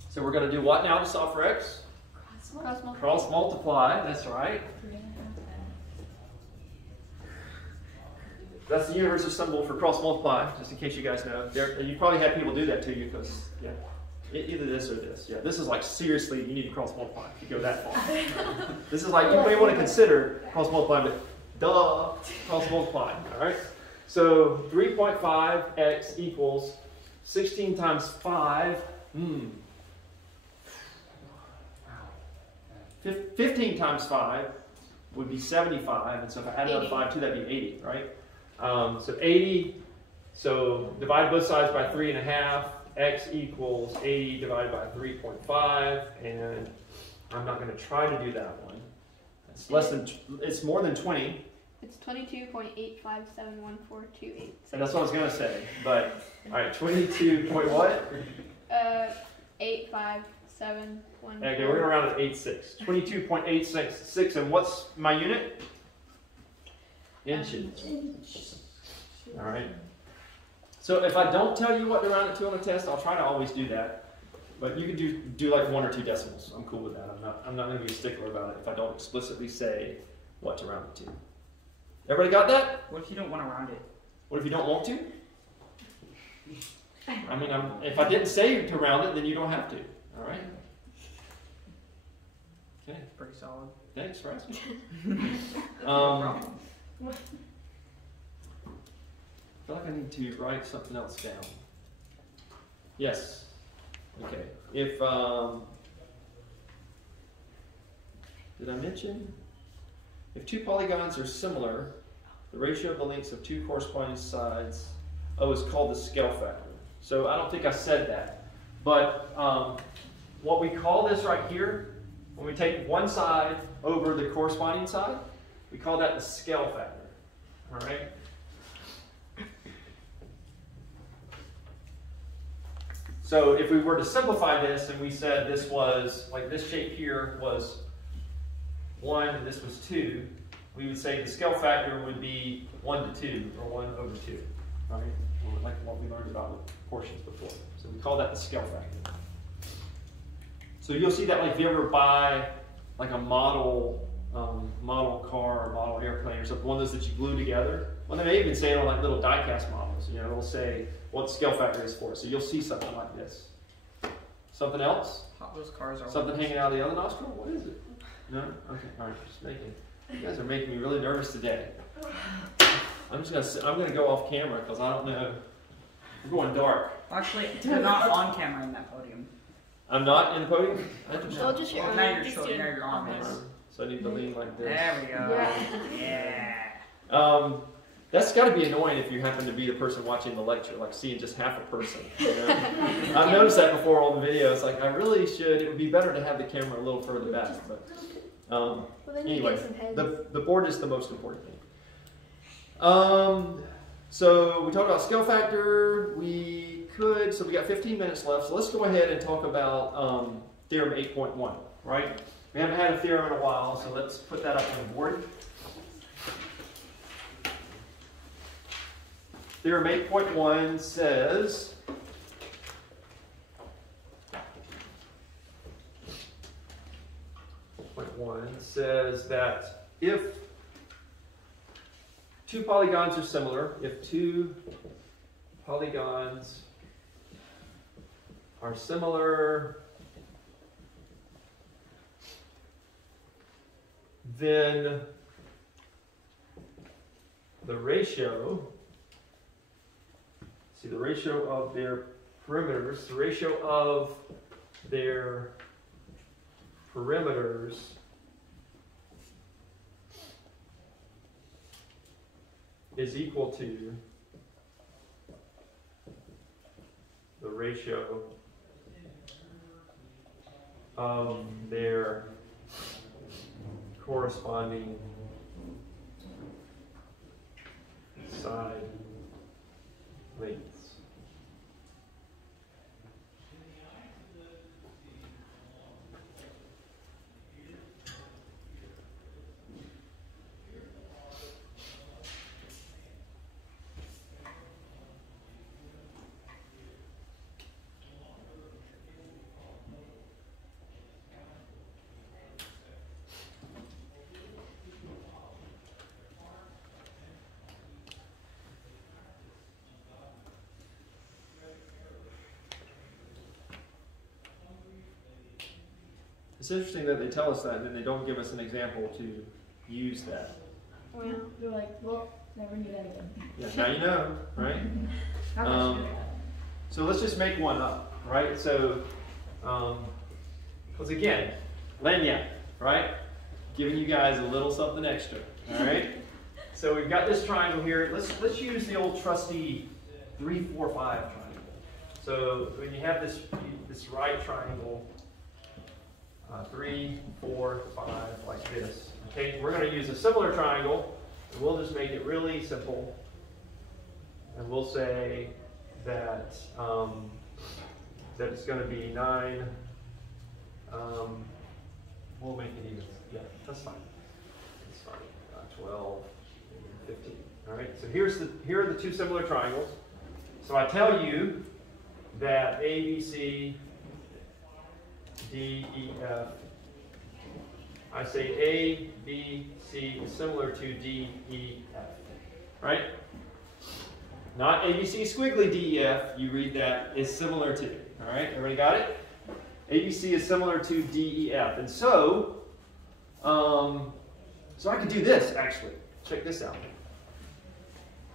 So we're going to do what now to solve for x? Cross multiply. Cross multiply. That's right. That's the universal symbol for cross multiply, just in case you guys know. You probably had people do that to you because, yeah, either this or this. Yeah, this is like seriously, you need to cross multiply if you go that far. This is like, you may want to consider cross multiply, but duh, cross multiply. All right? So 3.5x equals 16 times 5. 15 times 5 would be 75, and so if I add another 5 to that, that'd be 80, right? So 80, so divide both sides by 3.5, x equals 80 divided by 3.5, and I'm not going to try to do that one. It's more than 20. It's 22.8571428. And that's what I was going to say, but, all right, 22 point what? 85714. Okay, we're going to round it 86. 22.866, and what's my unit? Inches. All right. So if I don't tell you what to round it to on a test, I'll try to always do that. But you can do like 1 or 2 decimals. I'm cool with that. I'm not going to be a stickler about it if I don't explicitly say what to round it to. Everybody got that? What if you don't want to round it? What if you don't want to? I mean, if I didn't say to round it, then you don't have to. All right. Okay. Pretty solid. Thanks for asking. No I feel like I need to write something else down. Yes. Okay. If did I mention? If 2 polygons are similar, the ratio of the lengths of 2 corresponding sides, is called the scale factor. So I don't think I said that, but what we call this right here, when we take one side over the corresponding side, we call that the scale factor. All right. So if we were to simplify this and we said this was, like this shape here was 1 and this was 2, we would say the scale factor would be 1 to 2 or 1 over 2, right? Like what we learned about with proportions before. So we call that the scale factor. So you'll see that like if you ever buy like a model car or model airplane or something, one of those that you glue together. Well, they may even say it on like little die-cast models. You know, it'll say what the scale factor is for. So you'll see something like this. Something else? Those cars are Something hanging out of the other nostril? What is it? No? Okay. All right. Just making. You guys are making me really nervous today. I'm gonna go off camera because I don't know. We're going dark. Actually, you're not on camera in that podium. I'm not in the podium. So just your Well, now you're showing your arm is. So I need to lean like this. There we go. Yeah. That's got to be annoying if you happen to be the person watching the lecture, like seeing just half a person. You know? I've noticed that before on the videos. Like I really should. It would be better to have the camera a little further back. But well, then you anyway, get some heads. the board is the most important thing. So we talked about scale factor. So we got 15 minutes left. So let's go ahead and talk about theorem 8.1. Right? We haven't had a theorem in a while, so let's put that up on the board. Theorem 8.1 says 3.1 says that if two polygons are similar, if two polygons are similar, then the ratio, see the ratio of their perimeters, the ratio of their perimeters is equal to the ratio of their corresponding side lengths. It's interesting that they tell us that and then they don't give us an example to use that. Wow. They're like, well, never knew that again. Yeah, now you know, right? So let's just make one up, right? So, because again, lagniappe, right? Giving you guys a little something extra, all right? So we've got this triangle here. Let's use the old trusty 3, 4, 5 triangle. So when you have this right triangle, 3, 4, 5, like this. Okay, we're going to use a similar triangle, and we'll just make it really simple. And we'll say that that it's going to be 9. We'll make it even. Yeah, that's fine. That's fine. 12, 15. All right. So here are the two similar triangles. So I tell you that ABC, D, E, F. I say A, B, C is similar to D, E, F. Right? Not ABC squiggly D, E, F. You read that is similar to. All right? Everybody got it? ABC is similar to D, E, F. And so, so I could do this actually. Check this out.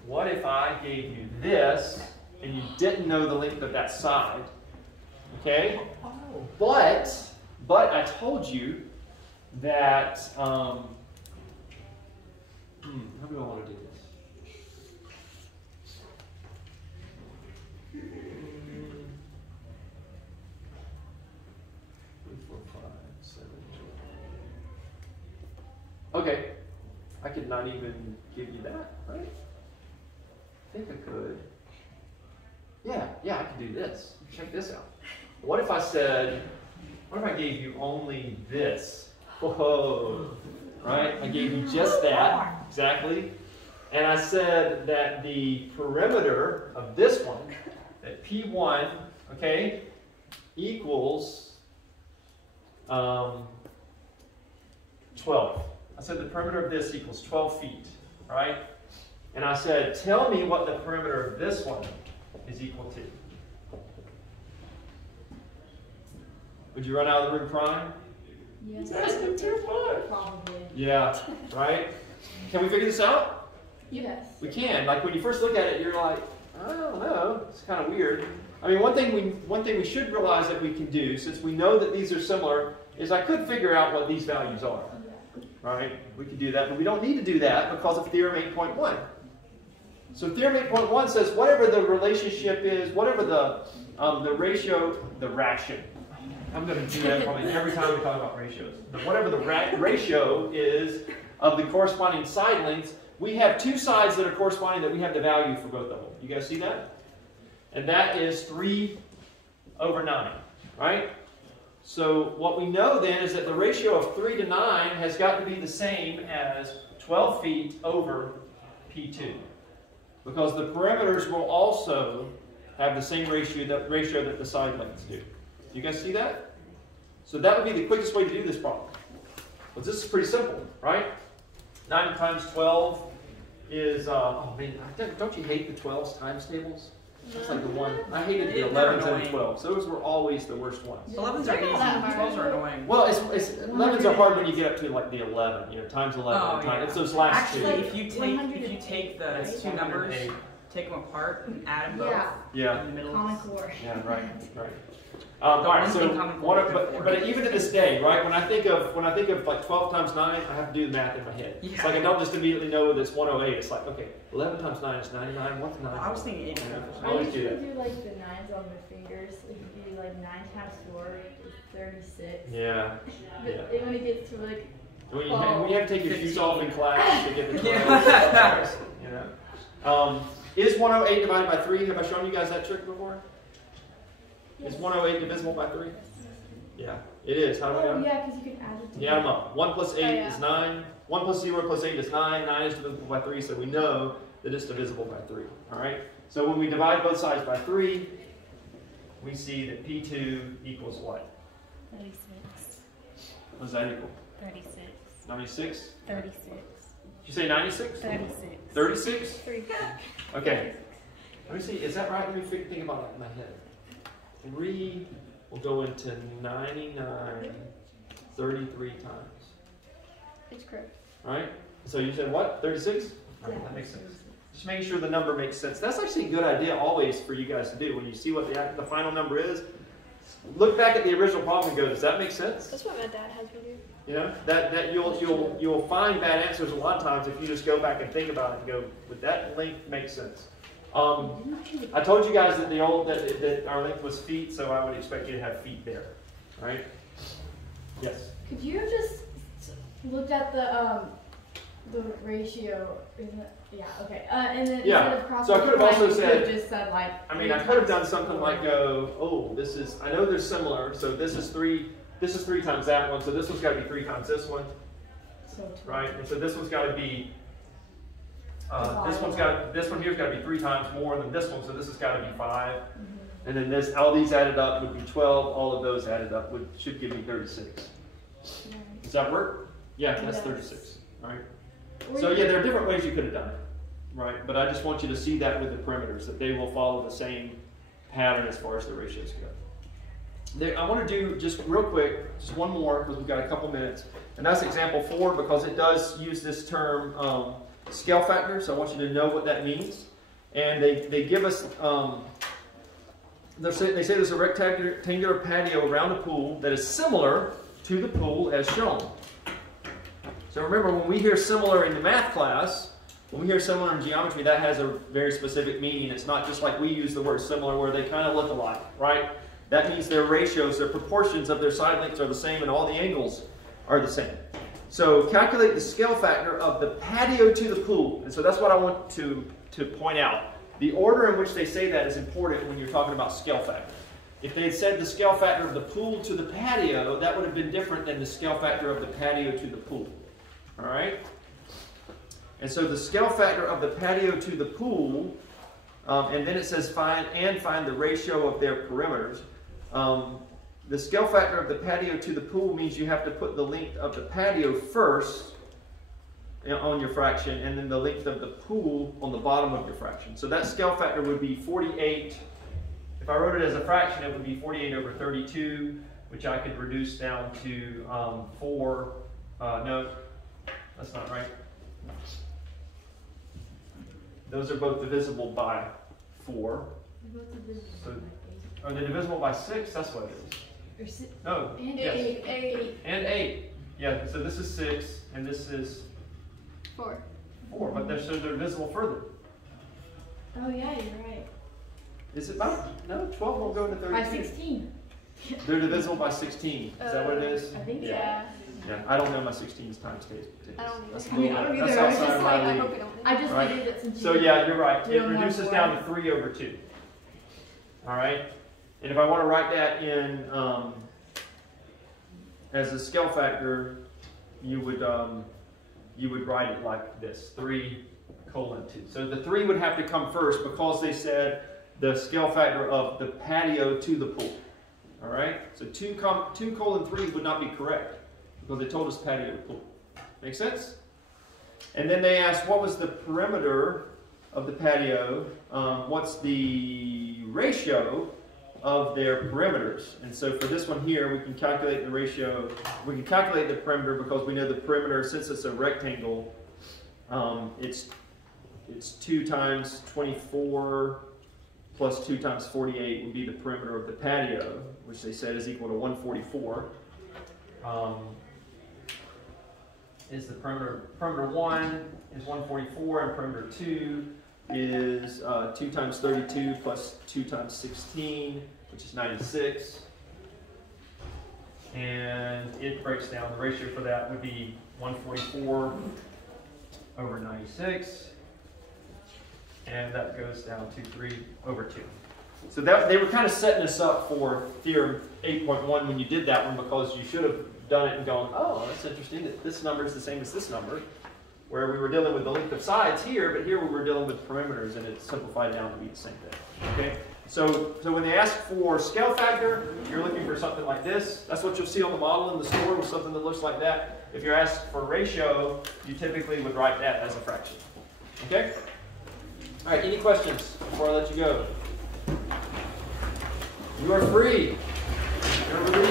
What if I gave you this and you didn't know the length of that side? Okay? But I told you that, how do I want to do this? 3, 4, 5, 7, 12. Okay, I could not even give you that, right? I think I could. Yeah, I could do this. Check this out. What if I said, what if I gave you only this? Whoa, right? I gave you just that, exactly. And I said that the perimeter of this one, that P1, okay, equals 12. I said the perimeter of this equals 12 feet, right? And I said, tell me what the perimeter of this one is equal to. Would you run out of the room crying? Yes. That's too much. Probably. Yeah, right? Can we figure this out? Yes. We can. Like when you first look at it, you're like, I don't know. It's kind of weird. I mean, one thing we should realize that we can do, since we know that these are similar, is I could figure out what these values are. Right? We could do that, but we don't need to do that because of Theorem 8.1. So Theorem 8.1 says whatever the relationship is, whatever the ratio, the ration. I'm going to do that probably every time we talk about ratios. But whatever the ratio is of the corresponding side lengths, we have two sides that are corresponding that we have the value for both of them. You guys see that? And that is 3/9, right? So what we know then is that the ratio of 3 to 9 has got to be the same as 12 feet over P2. Because the perimeters will also have the same ratio that the side lengths do. You guys see that? So that would be the quickest way to do this problem. Well, this is pretty simple, right? 9 times 12 is, oh man, don't you hate the 12s times tables? It's like the one, I hated the They're 11s and annoying. 12s. Those were always the worst ones. 11s are They're easy. not that hard. 12s are annoying. Well, it's 11s are hard when you get up to like the 11, you know, times 11. Oh, times, yeah. It's those last Actually, two. if you take the It's two numbers, 108. take them apart and add them both Yeah. in the middle. Common core. Yeah, right. All right, one so thing common core is good for. but even to this day, right? When I think of like 12 times 9, I have to do the math in my head. It's Yeah. like I don't just immediately know that it's 108. It's like, okay, 11 times 9 is 99. What's 9? I was thinking 8 Yeah. for I some always I do usually that. do like the 9s on my fingers. It could be like 9 times 4 is 36. Yeah. But Yeah. when it gets to like, When you have to take your shoes 15. off in class to get the 12. Yeah. You know. Is 108 divided by 3? Have I shown you guys that trick before? Is 108 divisible by 3? Yeah, it is. How do we oh know? yeah, because you can add it to Yeah, I'm up. 1 plus 8 Oh, yeah. is 9. 1 plus 0 plus 8 is 9. 9 is divisible by 3, so we know that it's divisible by 3. All right? So when we divide both sides by 3, we see that P2 equals what? 36. What does that equal? 36. 96? 36. Did you say 96? 36. 36? 3. Okay. Let me see. Is that right? Let me think about it in my head. 3 will go into 99 33 times. It's correct. All right? So you said what? 36? All right, Yeah. that makes sense. Just making sure the number makes sense. That's actually a good idea always for you guys to do. When you see what the final number is, look back at the original problem and go, does that make sense? That's what my dad has me do. You know, that you'll find bad answers a lot of times if you just go back and think about it and go, would that length make sense? I told you guys that that our length was feet, so I would expect you to have feet there. All right? Yes. Could you have just looked at the ratio? Yeah. Okay. And then Yeah, instead of cross so I could have also you said- could have just said like. I mean, I could have done something like go, oh, this is, I know they're similar, so this is 3 times that one, so this one's got to be 3 times this one, So right? And so this one's got to be, this one here's got to be 3 times more than this one, so this has got to be 5. Mhm. And then this, all these added up would be 12, all of those added up should give me 36. Yeah. Does that work? Yeah, that's Yes. 36, all right? Or So you yeah, there are different ways you could have done it, right? But I just want you to see that with the perimeters, that they will follow the same pattern as far as the ratios go. I want to do just real quick, just one more because we've got a couple minutes, and that's example 4 because it does use this term scale factor. So I want you to know what that means, and they give us they say there's a rectangular patio around a pool that is similar to the pool as shown. So remember, when we hear similar in the math class, when we hear similar in geometry, that has a very specific meaning. It's not just like we use the word similar where they kind of look alike, right? That means their ratios, their proportions of their side lengths are the same and all the angles are the same. So calculate the scale factor of the patio to the pool. And so that's what I want to point out. The order in which they say that is important when you're talking about scale factor. If they had said the scale factor of the pool to the patio, that would have been different than the scale factor of the patio to the pool. All right? And so the scale factor of the patio to the pool, and then it says find the ratio of their perimeters. The scale factor of the patio to the pool means you have to put the length of the patio first on your fraction, and then the length of the pool on the bottom of your fraction. So that scale factor would be 48. If I wrote it as a fraction, it would be 48 over 32, which I could reduce down to 4. No, that's not right. Those are both divisible by 4. They're both divisible So- by eight. Are they divisible by 6? That's what it is. Or si- No. and Yes. 8. And 8. Yeah, so this is 6, and this is 4. 4, but they're divisible further. Oh yeah, you're right. Is it by? No, 12 won't go into By 32. 16. They're divisible by 16. Is that what it is? I think so. Yeah. Yeah, I don't know my 16s times tables. I don't either. That's a I mean, little I don't bit- that's either. I was outside just of like, my I league. hope we don't. I just Right. figured that since So you yeah, you're right. We It don't have reduces four. down to 3 over 2. All right? And if I want to write that in as a scale factor, you would write it like this, 3 colon 2. So the 3 would have to come first because they said the scale factor of the patio to the pool. All right? So 2 colon 3 would not be correct because they told us patio pool. Make sense? And then they asked what was the perimeter of the patio, what's the ratio of their perimeters. And so for this one here, we can calculate the ratio, we can calculate the perimeter because we know the perimeter, since it's a rectangle, it's 2 times 24 plus 2 times 48 would be the perimeter of the patio, which they said is equal to 144. Is the perimeter 1 is 144, and perimeter 2 is 2 times 32 plus 2 times 16, which is 96. And it breaks down, the ratio for that would be 144 over 96. And that goes down to 3 over 2. So that, they were kind of setting us up for Theorem 8.1 when you did that one, because you should have done it and gone, oh, that's interesting that this number is the same as this number, where we were dealing with the length of sides here, but here we were dealing with perimeters, and it's simplified down to be the same thing. Okay? So when they ask for scale factor, you're looking for something like this. That's what you'll see on the model in the store, with something that looks like that. If you're asked for ratio, you typically would write that as a fraction. Okay? All right, any questions before I let you go? You are free. You're released.